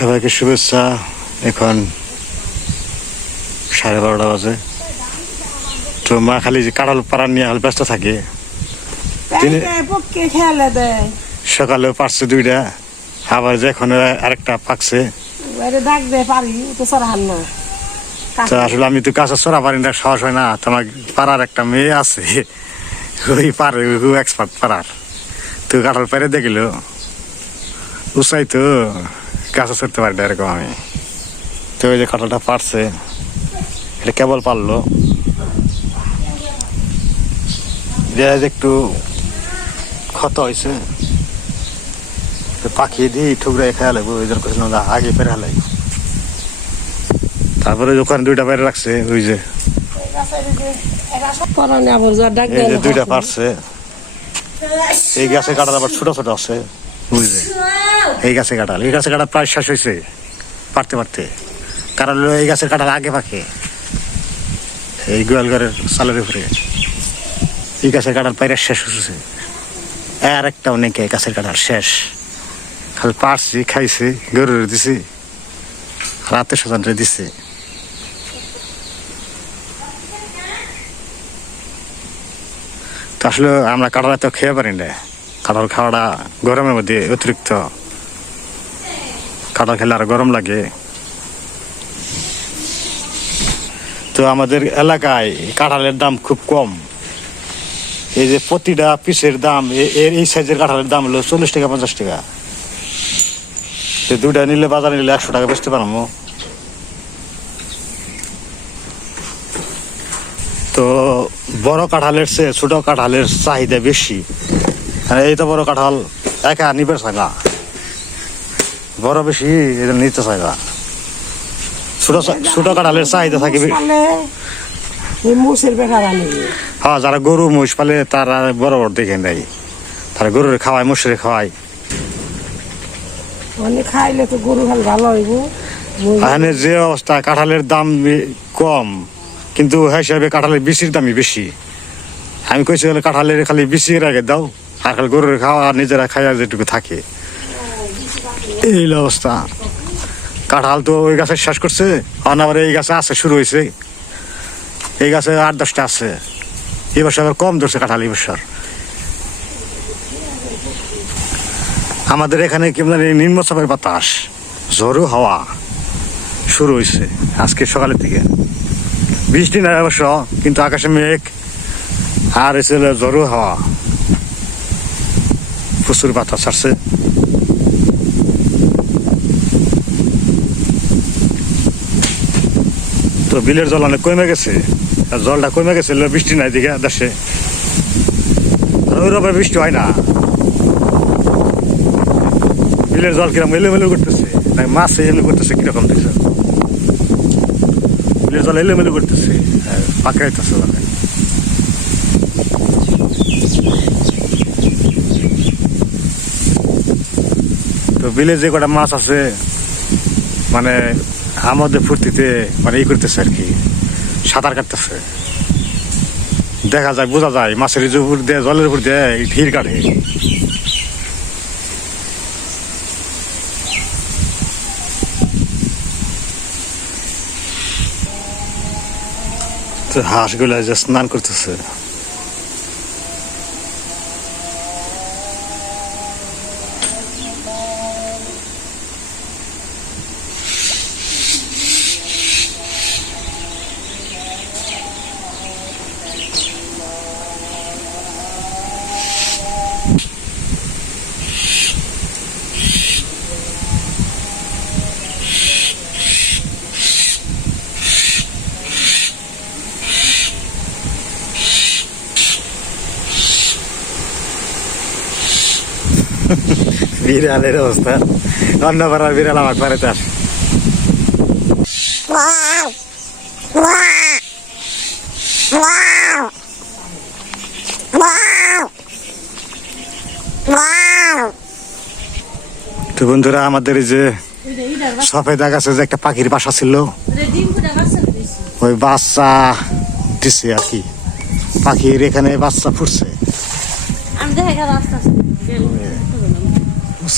সবাইকে শুভেচ্ছা। এখন সাড়ে বারোটা বাজে। তো মা খালি যে কাঁঠাল পাড়া নিয়ে হলে ব্যস্ত থাকে। সকালেও পারছে দুইটা আবার যে এখন আরেকটা পাকছে। তো আসলে আমি তো কাছে চড়া পারি না সাহস হয় না। তোমার পাড়ার একটা মেয়ে আছে ওই পারে এক্সপার্ট পাড়ার। তো কাঁঠাল পেরে দেখিল। উৎসাই কাছে চড়তে পারি না এরকম আমি। তো ওই যে কাঁঠালটা পারছে এটা কেবল পারল যে একটু ক্ষত হয়েছে। তো পাখি দিয়ে ঠুকরে খেয়াল লাগবো ওই জন্য করছিলাম যে আগে পেরে হালাই তারপরে ওখানে দুইটা বাইরে রাখছে, ওই যে। দুইটা পারছে এই গাছে কাটাল আবার ছোট ছোট আছে, বুঝলে? এই গাছে কাটাল এই গাছে কাটাল প্রায় শেষ হয়েছে, পারতে পারতে। কারণ এই গাছের কাটাল আগে পাকে। এই গোয়ালঘরের চালের উপরে। এই গাছের কাটাল পাইরে শেষ হয়েছে আর একটা অনেক গাছের কাটাল শেষ। খালি পারছি, খাইছি, গরুর দিছি, রাতে স্বজনরে দিছে। তো আসলে আমরা কাঁঠাল এত খেয়ে পারি না। কাঁঠাল খাওয়াটা গরমের মধ্যে অতিরিক্ত কাঁঠাল খেলে আর গরম লাগে। তো আমাদের এলাকায় কাঁঠালের দাম খুব কম। এই যে প্রতিটা পিসের দাম এর এই সাইজের কাঁঠালের দাম হলো চল্লিশ টাকা, পঞ্চাশ টাকা। তো দুইটা নিলে বাজারে নিলে একশো টাকা বেচতে পারব। তো বড় কাঁঠালের চেয়ে ছোট কাঁঠালের চাহিদা বেশি। আর এই তো বড় কাঁঠাল, একা নিবে চাগা বড় বেশি এটা নিতে চাগা ছোট ছোট কাঁঠালের চাহিদা থাকে বেকার হ্যাঁ যারা গরু পালে তারা বড় বড় দেখে নেয়। তারা গরুর খাওয়ায় খাওয়ায়। মানে খাইলে তো গরু খাল ভালো হইব। এখানে যে অবস্থা কাঁঠালের দাম কম। কিন্তু হ্যাঁ হিসাবে কাঁঠালের বিচির দামই বেশি। আমি কইছি কাঁঠালের খালি বিচির আগে দাও আর খালি গরুর খাওয়া আর নিজেরা খাইয়া যেটুকু থাকে। এই অবস্থা কাঁঠাল তো ওই গাছে শেষ করছে আবার এই গাছে আছে, শুরু হয়েছে। এই গাছে আট দশটা আছে। এই বছর আবার কম ধরছে কাঁঠাল, এই বছর। আমাদের এখানে কি মানে নিম্নচাপের বাতাস, ঝড়ো হাওয়া শুরু হয়েছে আজকে সকালের থেকে বৃষ্টি নাই অবশ্য, কিন্তু আকাশে মেঘ আর এসে ঝড়ো হাওয়া। প্রচুর বাতাস আসছে। বিলের জল অনেক কমে গেছে। আর জলটা কমে গেছে বৃষ্টি নাই দিকে দেশে। ওই রবে বৃষ্টি হয় না। বিলের জল কীরকম এলোমেলো করতেছে? না মাছ এলো করতেছে, কীরকম দেখছ? বিলের জল এলোমেলো করতেছে পাকাইতেছে মানে তো বিলে যে কটা মাছ আছে মানে আমাদের ফুর্তিতে মানে ই করতেছে আর কি, সাঁতার কাটতেছে। দেখা যায়, বোঝা যায়, মাছের উপর দিয়ে, জলের উপর দিয়ে ভিড় কাটে। হাঁসগুলো যে স্নান করতেছে। বিড়ালের অবস্থা। অন্য পাড়ার বিড়াল আমার পাড়াতে আসে। তো বন্ধুরা, আমাদের এই যে সফেদা গাছে যে একটা পাখির বাসা ছিল। ওই বাচ্চা দিছে আর কি। পাখির এখানে বাচ্চা ফুটছে। আমি দেখা গেল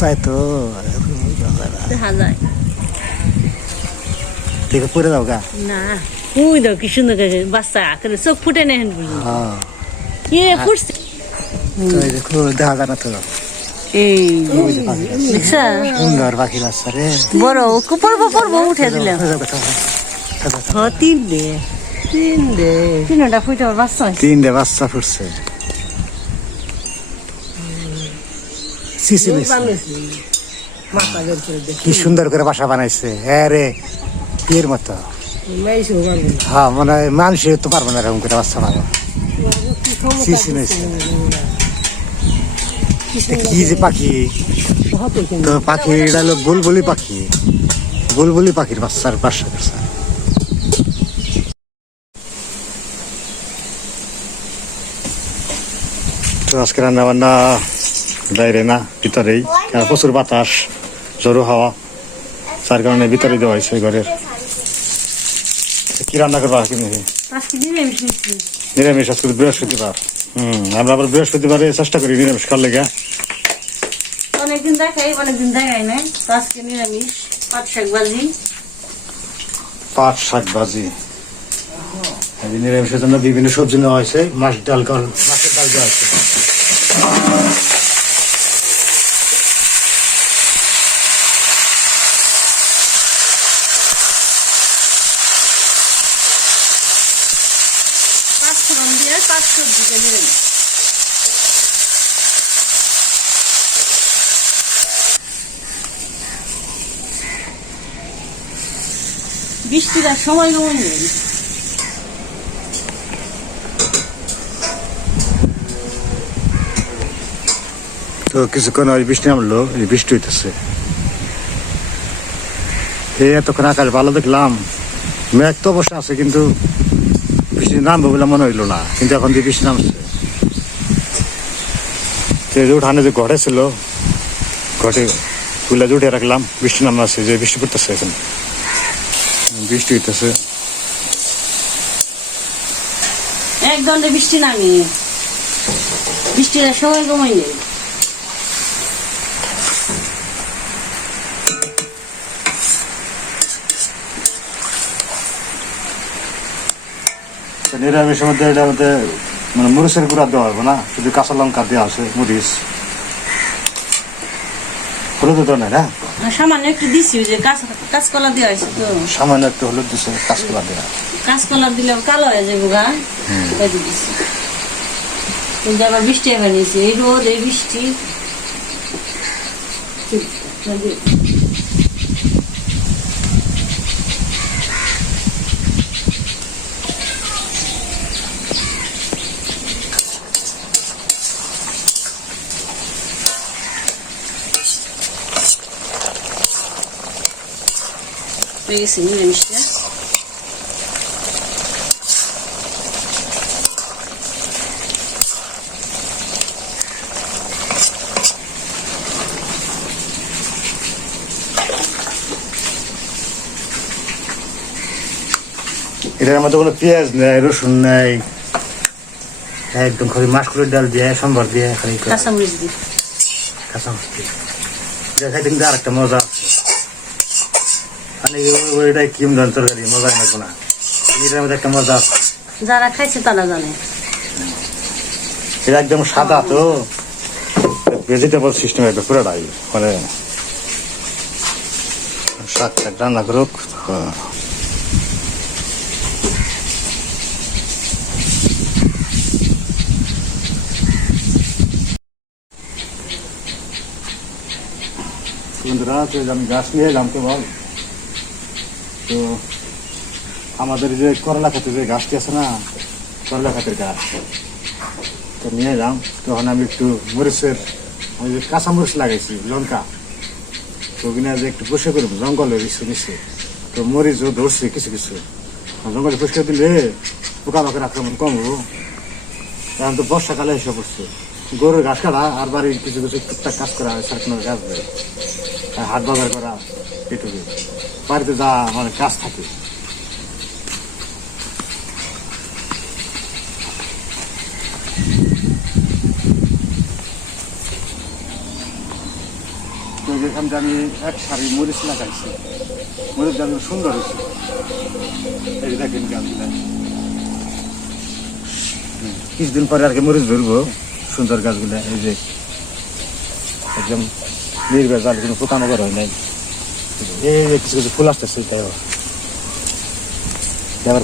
উসাই তো দেখা যায় থেকে পরে দাও গা না ওই দাও কি সুন্দর করে বাচ্চা করে চোখ ফুটে নেন হ্যাঁ কে ফুটছে দেখো দেখা যায় না তো এই সুন্দর পাখি বাচ্চা রে বড় পড়ব পড়ব উঠে দিলাম তিন দে তিন দে তিনটা ফুটে বাচ্চা হয়েছে তিনটে বাচ্চা ফুটছে সিসি কি সুন্দর করে বাসা বানাইছে। হ্যাঁ রে বিয়ের মতো। হ্যাঁ মনে হয় মানুষ তো পারবে না এরকম করে বাচ্চা সিসি নিয়েছে কি যে পাখি? তো পাখি এটা হলো বুলবুলি পাখি। বুলবুলি পাখির বাচ্চার বাসা করছে। তো আজকে রান্না বান্না বাইরে না ভিতরেই। প্রচুর বাতাস জোরো হাওয়া তার কারণে ভিতরে দেওয়া হয়েছে ঘরের। কি রান্না করবা কি নাকি নিরামিষ আজকে বৃহস্পতিবার। হম আমরা আবার বৃহস্পতিবারে চেষ্টা করি নিরামিষ খাওয়ার লেগে। অনেকদিন দেখাই অনেকদিন দেখাই না আজকে নিরামিষ পাট শাক ভাজি। পাট শাক ভাজি। নিরামিষের জন্য বিভিন্ন সবজি নেওয়া হয়েছে। মাছ ডাল কর মাছের ডাল দেওয়া হয়েছে। পাঁচ সবজিতে নিরামিষ বৃষ্টির আর সময় কমন নেই। তো কিছুক্ষণ ওই বৃষ্টি নামলো বৃষ্টি হইতেছে। এতক্ষণ আকাশ ভালো দেখলাম, মেঘ তো অবশ্য আছে, কিন্তু বৃষ্টি নামবে বলে মনে হইল না, কিন্তু এখন দিয়ে বৃষ্টি নামছে যে উঠানে যে ঘরে ছিল ঘটে তুলে যে উঠে রাখলাম বৃষ্টি নামছে যে বৃষ্টি পড়তেছে এখন। বৃষ্টি হইতেছে। এক দণ্ডে বৃষ্টি নামি। বৃষ্টির সময় কমাই নেই। নিরামিষের মধ্যে এটা মধ্যে মানে মরিচের গুঁড়া দেওয়া হবে না শুধু কাঁচা লঙ্কা দেওয়া আছে মরিচ। হলুদ দেওয়া নাই না? সামান্য একটু দিছি যে কাঁচ কাঁচকলা দেওয়া হয়েছে তো। সামান্য একটু হলুদ দিছে কাঁচকলা দেওয়া কাঁচকলা দিলে কালো হয়ে যাবে গা। দিছি। কিন্তু আবার বৃষ্টি এবার নিয়েছে এই রোদ এই বৃষ্টি। হয়ে গেছে নিরামিষটা এটার মধ্যে কোনো পেঁয়াজ নেই রসুন নেই একদম খালি মাছকুলের ডাল দিয়ে সম্বর দিয়ে খালি কাঁচামরিচ দিই কাঁচা মাছ দিয়ে। খাইতে কিন্তু আর একটা মজা মানে কিম তরকারি মজা না এটার মধ্যে একটা মজা আছে। যারা খাইছে তারা জানে। এটা একদম সাদা তো। ভেজিটেবল সিস্টেম একটা পুরোটাই মানে রান্না করুক হ্যাঁ। বন্ধুরা তো আমি গাছ নিয়ে এলাম কেবল তো আমাদের যে করলা খাতের যে গাছটি আছে না করলা খাতের গাছ, তো নিয়ে এলাম। তখন আমি একটু মরিচের, আমি যে কাঁচা মরিচ লাগাইছি, লঙ্কা, তো ওখানে যে একটু বসে করব জঙ্গলের কিছু নিচে তো মরিচও ধরছে কিছু কিছু। জঙ্গলে পরিষ্কার দিলে পোকামাকের আক্রমণ কম হব। এখন তো বর্ষাকালে এসে পড়ছে গরুর ঘাস কাটা, আর বাড়ির কিছু কিছু টুকটাক কাজ করা হয় সারকোনার গাছ দেয় হাট বাজার করা এটুকু বাড়িতে যা মানে কাজ থাকে। তো যে এখান থেকে আমি এক সারি মরিচ লাগাইছি। মরিচ গাছগুলো সুন্দর হয়েছে। এই দেখেন গাছগুলো কিছুদিন পরে আর কি মরিচ ধরবো। সুন্দর গাছগুলো, এই যে একদম নির্ভেজাল, কোনো পোকামাকড় হয় নাই। এই ফুল আসতেছে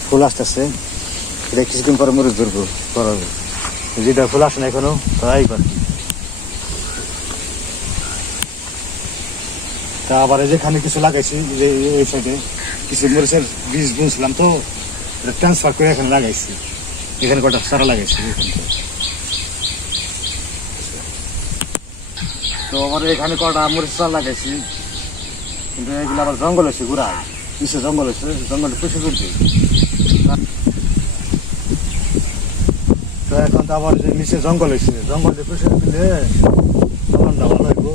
ফুল আসতেছে। এটা কিছুদিন পরে মরিচ ধরবো বড় হবে। যেটা ফুল আসে না এখনও তাই করে তা আবার যেখানে কিছু লাগাইছি যে, এই সাইডে কিছু মরিচের বীজ বুনছিলাম তো, এটা ট্রান্সফার করে এখানে লাগাইছি। এখানে কটা সারা লাগাইছি। তো আমার এখানে কটা মরিচ চারা লাগাইছি। কিন্তু এগুলো আবার জঙ্গল হয়েছে ঘুরায় পিছিয়ে জঙ্গল হয়েছে জঙ্গলটা পুষে করছে তো এখন তো আবার যে নিচে জঙ্গল হয়েছে জঙ্গলটা পুষে দিলে ফলনটা ভালো হইব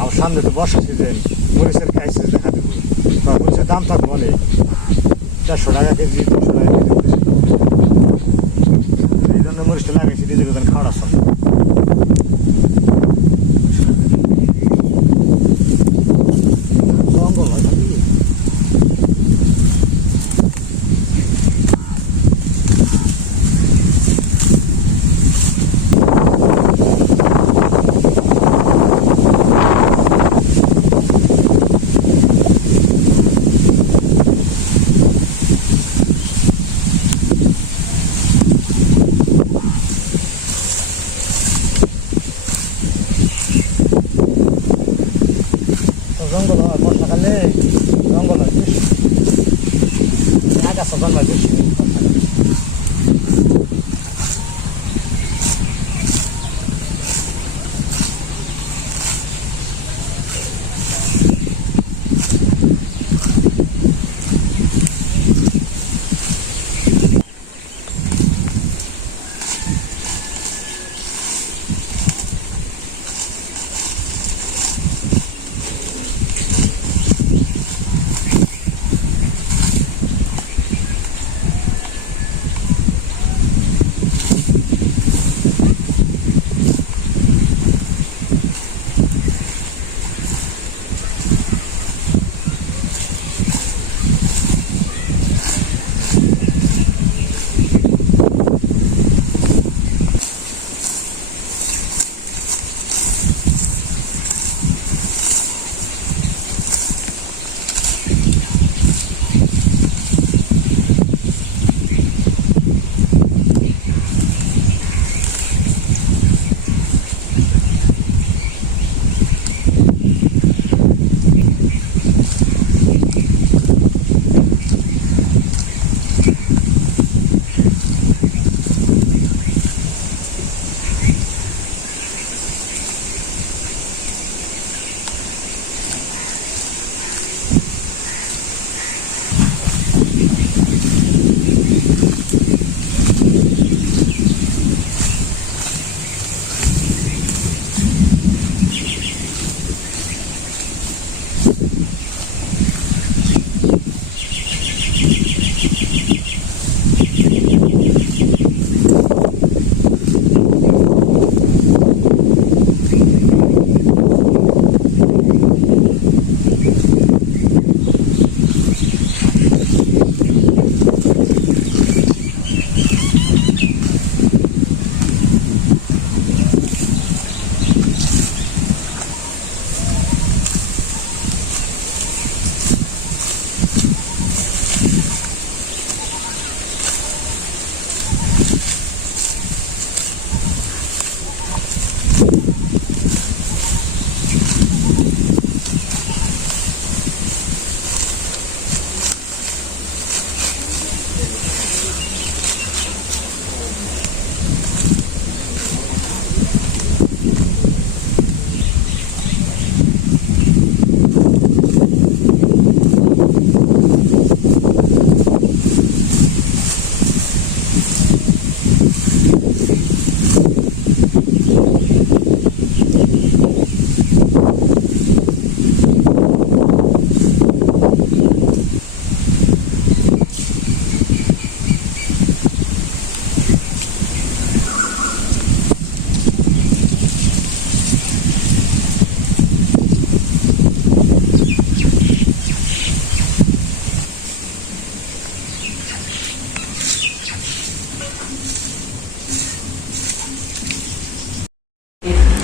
আর সামনে তো বর্ষা সিজন মরিচের খাইছে দেখা দেবো। তো মরিচের দাম থাকব অনেক। চারশো টাকা কেজি, দুশো টাকা কেজি এই জন্য মরিচটা লাগাইছি নিজেকে যেন খাওয়া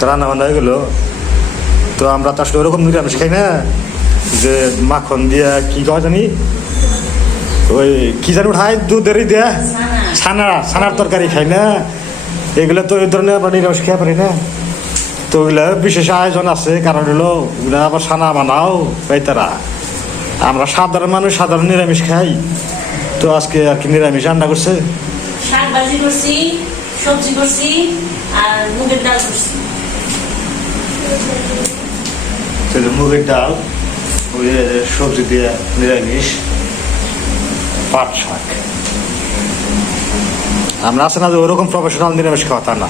রান্না বান্না হয়ে গেলো। তো আমরা তো আসলে ওরকম নিরামিষ খাই না, যে মাখন দিয়া কি কয় জানি? ওই কি জানি উঠায়? দুধেরই দেয়া। ছানা, ছানার তরকারি খাই না। এগুলো তো এই ধরনের আমরা নিরামিষ খেয়ে পারি না। তো ওগুলা বিশেষ আয়োজন আছে, কারণ হলো ওগুলা আবার ছানা বানাও তারা। আমরা সাধারণ মানুষ সাধারণ নিরামিষ খাই। তো আজকে আর কি নিরামিষ রান্না করছে? শাক ভাজি করছি, সবজি করছি, আর মুগের ডাল করছি। সেটা মুগের ডাল ওই সবজি দিয়ে নিরামিষ, পাট শাক। আমরা আছে না যে ওরকম প্রফেশনাল নিরামিষ খাওয়া, তা না।